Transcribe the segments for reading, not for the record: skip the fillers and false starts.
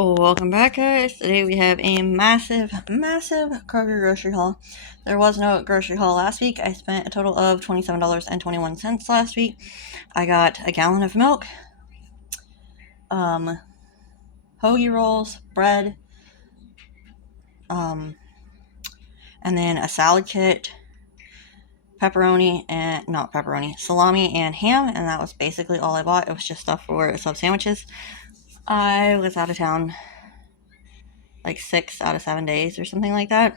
Oh, welcome back, guys. Today we have a massive Kroger grocery haul. There was no grocery haul last week. I spent a total of $27.21 last week. I got a gallon of milk, hoagie rolls, bread, and then a salad kit, salami and ham, and that was basically all I bought. It was just stuff for sub sandwiches. I was out of town like 6 out of 7 days or something like that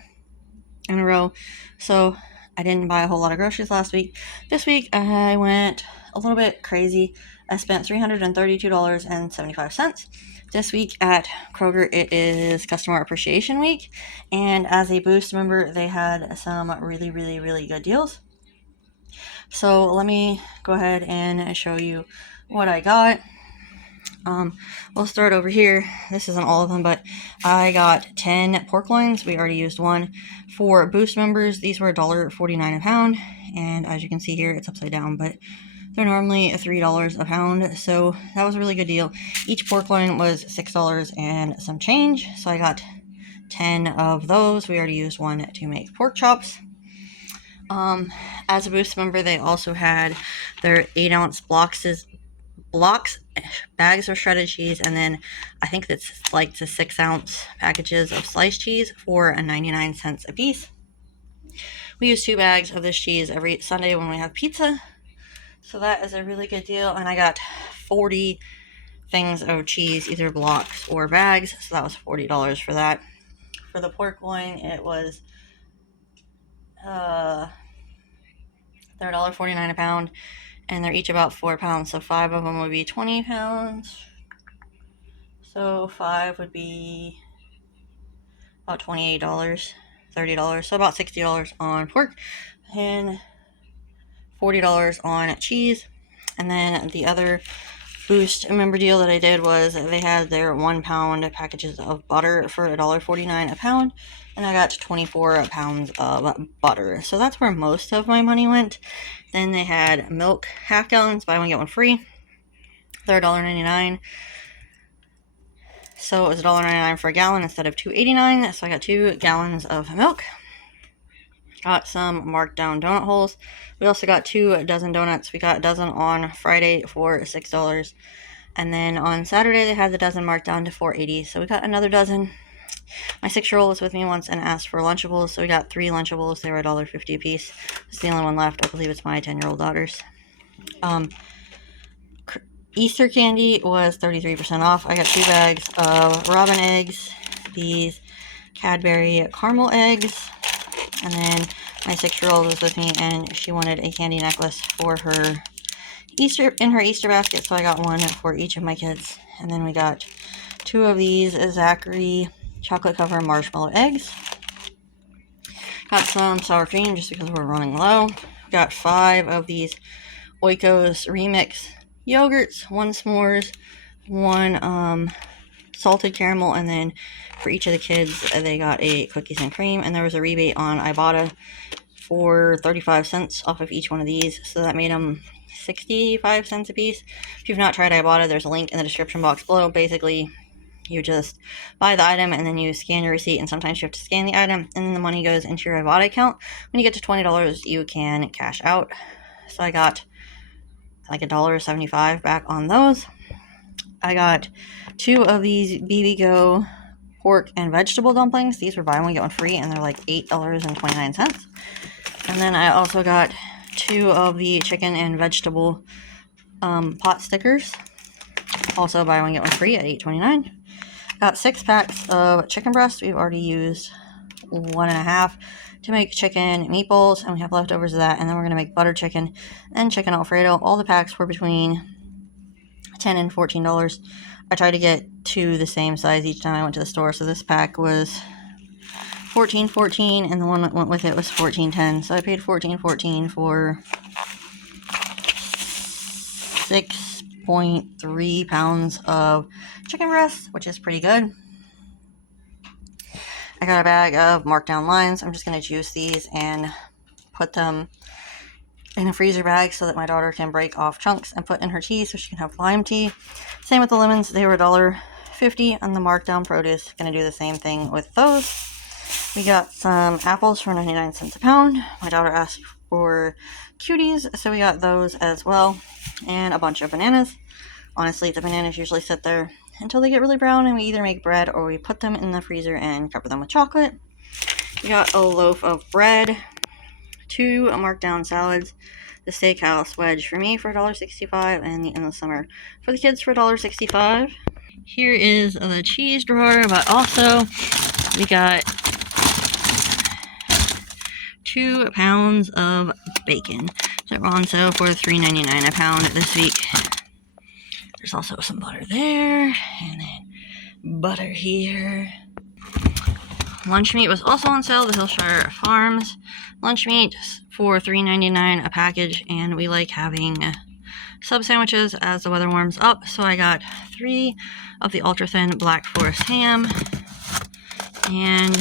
in a row, so I didn't buy a whole lot of groceries last week. This week I went a little bit crazy. I spent $332.75. This week at Kroger, it is Customer Appreciation Week, and as a Boost member, they had some really good deals. So let me go ahead and show you what I got. We'll start over here. This isn't all of them, but I got 10 pork loins. We already used one. For Boost members, these were $1.49 a pound, and as you can see here, it's upside down, but they're normally $3 a pound, so that was a really good deal. Each pork loin was $6 and some change, so I got 10 of those. We already used one to make pork chops. As a Boost member, they also had their 8-ounce bags of shredded cheese, and then I think that's like the 6-ounce packages of sliced cheese for 99 cents a piece. We use 2 bags of this cheese every Sunday when we have pizza, so that is a really good deal. And I got 40 things of cheese, either blocks or bags, so that was $40 for that. For the pork loin, it was they're $1.49 a pound, and they're each about 4 pounds, so 5 of them would be 20 pounds. So 5 would be about $28, $30, so about $60 on pork, and $40 on cheese. And then the other Boost member deal that I did was they had their 1 pound packages of butter for $1.49 a pound, and I got 24 pounds of butter. So that's where most of my money went. Then they had milk, half gallons, buy one get one free. They're $1.99. So it was $1.99 for a gallon instead of $2.89. So I got 2 gallons of milk. Got some marked down donut holes. We also got 2 dozen donuts. We got a dozen on Friday for $6. And then on Saturday they had the dozen marked down to $4.80. So we got another dozen. My 6-year-old was with me once and asked for Lunchables. So we got 3 Lunchables. They were $1.50 a piece. It's the only one left. I believe it's my 10-year-old daughter's. Easter candy was 33% off. I got 2 bags of robin eggs, these Cadbury caramel eggs, and then my 6-year-old was with me and she wanted a candy necklace for her Easter basket, so I got one for each of my kids. And then we got 2 of these Zachary chocolate covered marshmallow eggs. Got some sour cream just because we're running low. Got 5 of these Oikos Remix yogurts, 1 s'mores, 1 salted caramel, and then for each of the kids they got a cookies and cream. And there was a rebate on Ibotta for 35 cents off of each one of these, so that made them 65 cents a piece. If you've not tried Ibotta, there's a link in the description box below. Basically, you just buy the item and then you scan your receipt, and sometimes you have to scan the item and then the money goes into your Ibotta account. When you get to $20, you can cash out. So I got like $1.75 back on those. I got 2 of these BB Go pork and vegetable dumplings. These were buy one get one free, and they're like $8.29. And then I also got 2 of the chicken and vegetable pot stickers. Also buy one get one free at $8.29. Got 6 packs of chicken breast. We've already used 1.5 to make chicken meatballs, and we have leftovers of that. And then we're going to make butter chicken and chicken Alfredo. All the packs were between $10 and $14. I tried to get 2 the same size each time I went to the store, so this pack was $14.14, and the one that went with it was $14.10. So I paid $14.14 for 6.3 pounds of chicken breast, which is pretty good. I got a bag of marked down limes. I'm just going to juice these and put them in a freezer bag so that my daughter can break off chunks and put in her tea so she can have lime tea. Same with the lemons. They were $1.50 $1.50 on the markdown produce. Gonna do the same thing with those. We got some apples for 99 cents a pound. My daughter asked for cuties, so we got those as well. And a bunch of bananas. Honestly, the bananas usually sit there until they get really brown, and we either make bread or we put them in the freezer and cover them with chocolate. We got a loaf of bread, 2 markdown salads, the steakhouse wedge for me for $1.65, and the endless summer for the kids for $1.65. Here is the cheese drawer, but also we got 2 pounds of bacon that were on sale for $3.99 a pound this week. There's also some butter there, and then butter here. Lunch meat was also on sale, the Hillshire Farms lunch meat for $3.99 a package, and we like having sub sandwiches as the weather warms up, so I got 3 of the ultra thin Black Forest ham and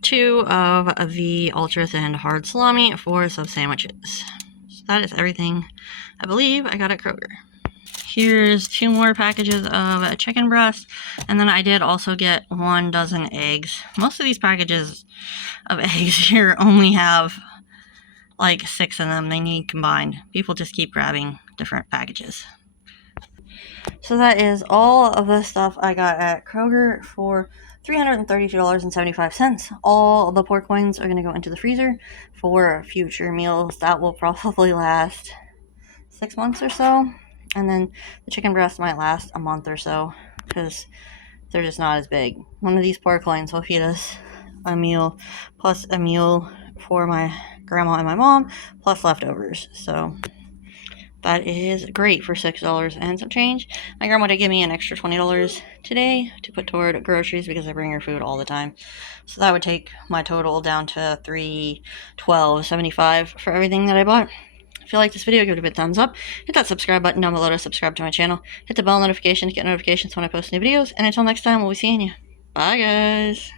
2 of the ultra thin hard salami for sub sandwiches. So that is everything I believe I got at Kroger. Here's 2 more packages of chicken breast, and then I did also get 1 dozen eggs. Most of these packages of eggs here only have like 6 of them. They need combined. People just keep grabbing different packages. So that is all of the stuff I got at Kroger for $332.75. All the pork loins are going to go into the freezer for future meals. That will probably last 6 months or so. And then the chicken breast might last a month or so because they're just not as big. One of these pork loins will feed us a meal plus a meal for my grandma and my mom plus leftovers. So that is great for $6 and some change. My grandma did give me an extra $20 today to put toward groceries because I bring her food all the time. So that would take my total down to $312.75 for everything that I bought. If you like this video, give it a big thumbs up. Hit that subscribe button down below to subscribe to my channel. Hit the bell notification to get notifications when I post new videos. And until next time, we'll be seeing you. Bye, guys.